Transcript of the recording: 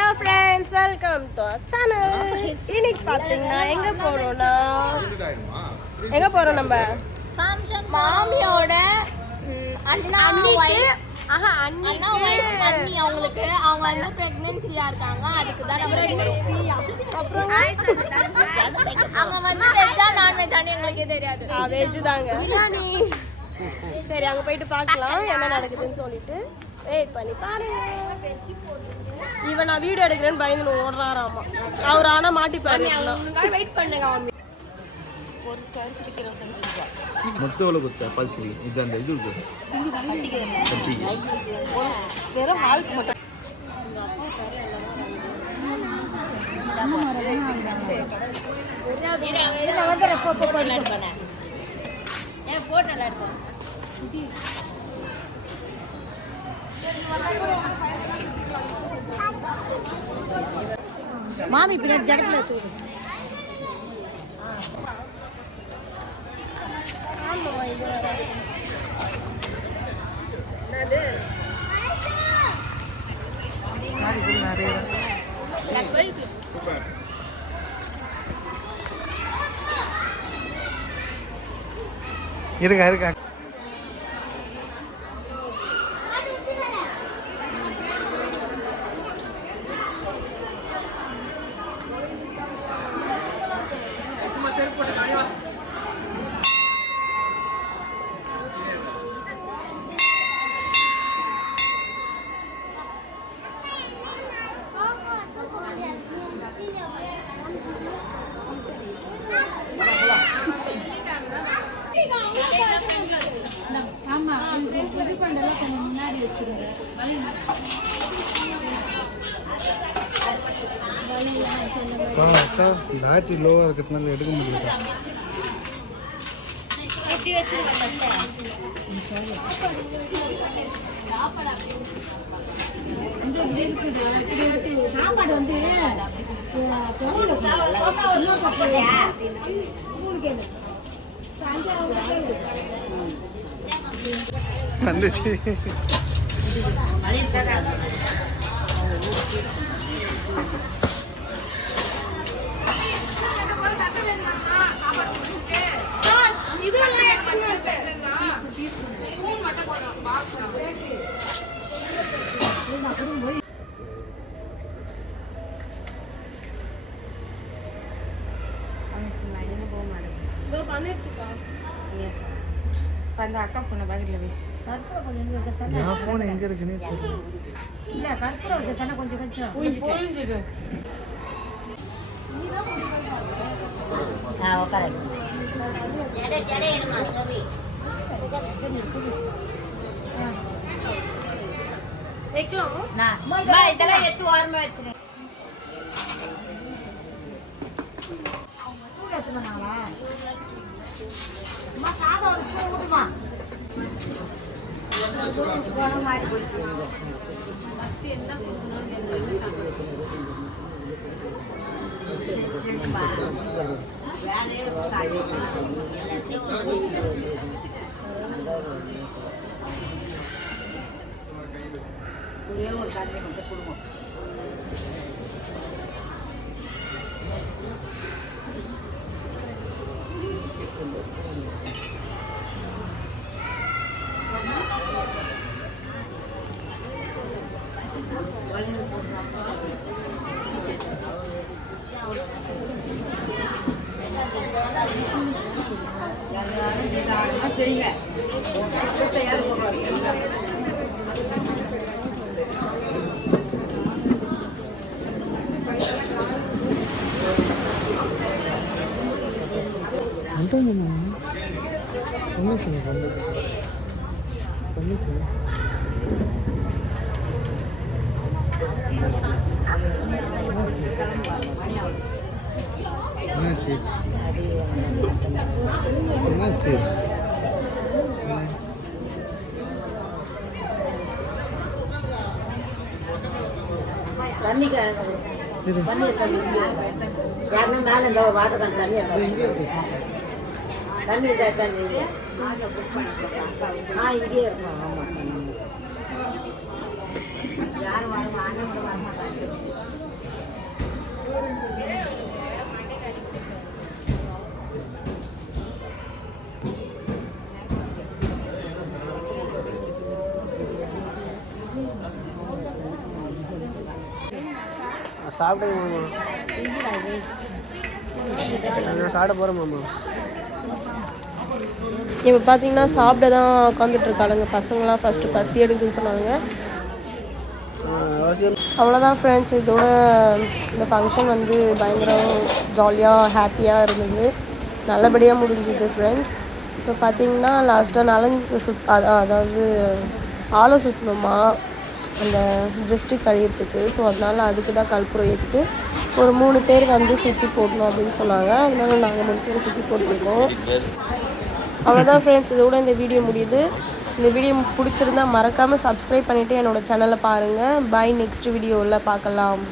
Hello friends, welcome to our channel. இன்னைக்கு பார்த்தீங்கன்னா எங்கே போகிறோம் நம்ம மாமியோட அண்ணா அவங்களுக்கு அவங்க வந்து பிரெக்னன்சியா இருக்காங்க. அதுக்கு தான் நம்ம அப்புறம் அவங்க வந்து வெஜ்ஜா நான்வெஜ்ஜான்னு எங்களுக்கே தெரியாது. வெஜ் தாங்க. பிரியாணி. சரி, அங்கே போயிட்டு பார்க்கலாம் என்ன நடக்குதுன்னு சொல்லிட்டு வெயிட் பண்ணி பாருங்க. இவன் நான் வீடியோ எடுக்கிறேன்னு பயந்து ஓடுறாராமா. அவர் ஆனால் மாட்டிப்பாரு. வெயிட் பண்ணுங்க. ஒரு ஸ்கொயர் ஃபீட்டுக்கு 25 ரூபாய். மொத்தம் எவ்வளோ கொடுத்தா பல்சரி? இது அந்த இது இருக்கு வெறும் ஹால்க்கு மட்டும். மாமி பின்னாடி ஜடத்துல இருக்கா இருக்கா பேட்டரி லோவாக இருக்கிறதுனால எடுக்க முடியல. சாப்பாடு வந்து வந்துச்சு. அந்த அக்கா போன பாக்கெட்ல வை. நான் போன எங்க இருக்குன்னு தெரியல. இல்ல கற்பூரம் வச்சு தானே கொஞ்சம் கொஞ்சம் போயிடுச்சு. உட்கார இதெல்லாம் எடுத்து ஓரமா வச்சிருக்கேன். சாதம் ஒரு ஸ்பூன் ஊட்டுமா மாதிரி போயிடுச்சு. என்ன ஒரு காரணம் வந்து குடும்பம் செய்யுங்க. தண்ணி யாருன்னா மேலே இந்த வாட்டர் கேன் தண்ணி தண்ணி தண்ணி இங்கேயே இருக்கும். ஆமாம், யாரும் வரமாட்டாங்க. சாப்பிட்டேங்க மாமா. நான் சாப்பிட போகிறேன் மாமா. இப்போ பார்த்தீங்கன்னா சாப்பிட தான் உட்காந்துட்டு இருக்காளுங்க பசங்களாம். ஃபஸ்ட்டு பசி எடுக்குதுன்னு சொன்னாங்க. அவசியம். அவ்வளோதான் ஃப்ரெண்ட்ஸ், இதோட இந்த ஃபங்க்ஷன் வந்து பயங்கர ஜாலியாக ஹாப்பியாக இருந்தது, நல்லபடியாக முடிஞ்சுது ஃப்ரெண்ட்ஸ். இப்போ பார்த்தீங்கன்னா லாஸ்ட்டாக நலங்கு அதாவது ஆளை சுற்றணுமா அந்த திருஷ்டி கழியறதுக்கு. ஸோ அதனால் அதுக்கு தான் கற்பூரம் ஏற்றிட்டு ஒரு 3 பேர் வந்து சுற்றி போடணும் அப்படின்னு சொன்னாங்க. அதனால நாங்கள் 3 பேர் சுற்றி போட்டுருக்கோம். அவ்வளோதான் ஃப்ரெண்ட்ஸ், இதோட இந்த வீடியோ முடியுது. இந்த வீடியோ பிடிச்சிருந்தா மறக்காமல் சப்ஸ்கிரைப் பண்ணிவிட்டு என்னோடய சேனலை பாருங்கள். பாய், நெக்ஸ்ட் வீடியோவில் பார்க்கலாம்.